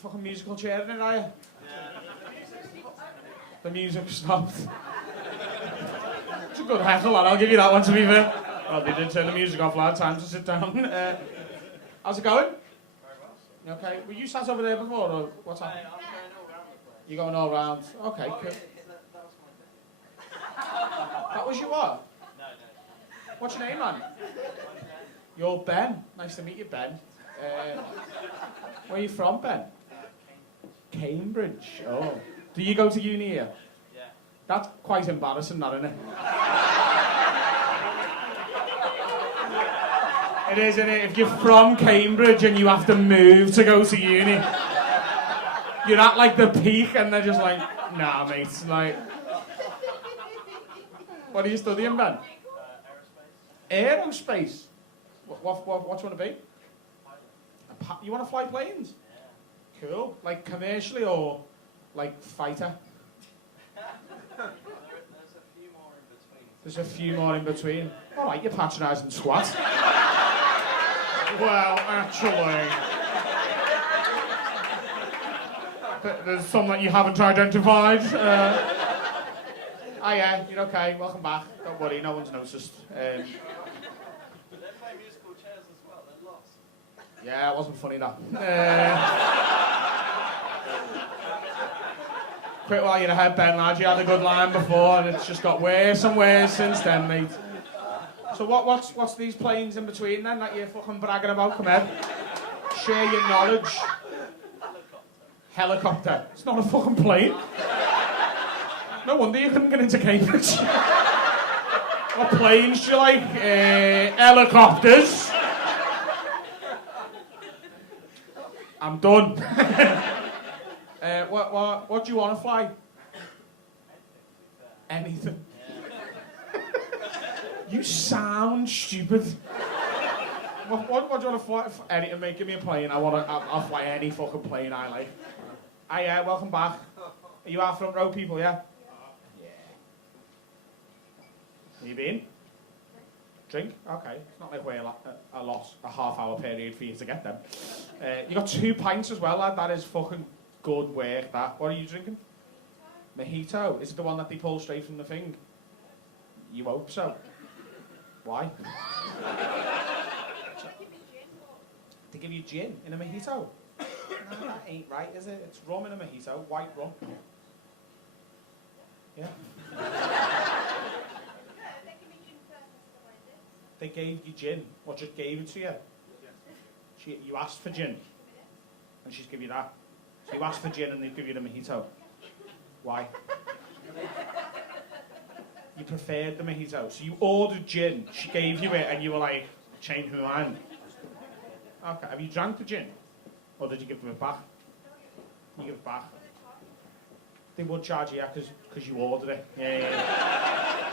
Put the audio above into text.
fucking musical chair in it, are you? The music stopped. It's a good heckle, lad. I'll give you that one, to be fair. Well, they did turn the music off, lad. Time to sit down. How's it going? Very well. Okay. Were you sat over there before, or what's happening? I'm going all round the place. You're going all round? Okay, cool. That was my bit. That was your what? No. What's your name, man? You're Ben. Nice to meet you, Ben. Where are you from, Ben? Cambridge. Oh. Do you go to uni here? Yeah. That's quite embarrassing, that, isn't it? It is, isn't it? If you're from Cambridge and you have to move to go to uni, you're at like the peak and they're just like, nah, mate. Like, what are you studying, Ben? Aerospace. Aerospace? What do you want to be? You want to fly planes? Yeah. Cool. Like commercially or like fighter? There's a few more in between. There's a few more in between. Alright, you're patronising squat. Well, actually... There's some that you haven't identified. Yeah, you're okay. Welcome back. Don't worry, no one's noticed. They play musical chairs as well. They're lost. Yeah, it wasn't funny, that. Quit while you're ahead, Ben, lad. You had a good line before, and it's just got worse and worse since then, mate. So what's these planes in between, then, that you're fucking bragging about? Come on. Share your knowledge. Helicopter. It's not a fucking plane. No wonder you couldn't get into Cambridge. What planes do you like? Helicopters. I'm done. What do you want to fly? Anything. You sound stupid. What do you want to fly? Anything, mate. Give me a plane. I'll fly any fucking plane I like. Yeah, welcome back. Are you our front row people, yeah? Yeah. Have you been? Drink? Okay. It's not like we're a half-hour period for you to get them. You got 2 pints as well, lad. That is fucking good work, that. What are you drinking? Mojito. Is it the one that they pull straight from the thing? You hope so. Why? They give you gin in a mojito? No, that ain't right, is it? It's rum in a mojito. White rum. Yeah. They gave you gin. What, just gave it to you? You asked for gin, and she's give you that. So you asked for gin, and they give you the mojito. Why? You preferred the mojito. So you ordered gin, she gave you it, and you were like, change my mind. Okay, have you drank the gin? Or did you give them it back? You give it back. They would charge you, yeah, because you ordered it. Yeah.